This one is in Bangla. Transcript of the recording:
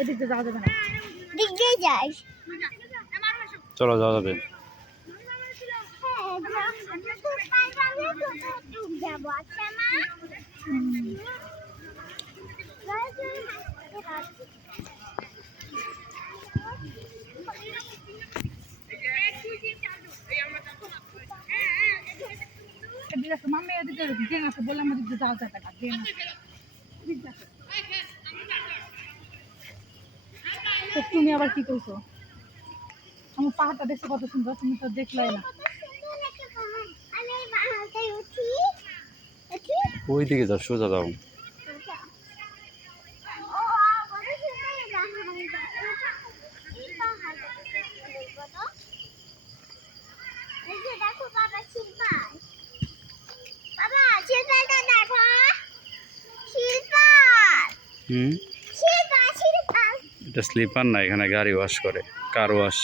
এদিকে যাওয়া যাবে না, দিক দিয়ে যাস। চলো যাওয়া যাবে। মাম্মি এদিকে গেম আছে, বললাম এদিকে যাওয়া যাবে না, গেম আছে। তুমি আবার কি করছো? আমার পাহাড়টা দেখতে কত সুন্দর, তুমি তো দেখলাই না। ওই দিকে যাও, সোজা যাও। এটা স্লিপার না, এখানে গাড়ি ওয়াশ করে, কার ওয়াশ।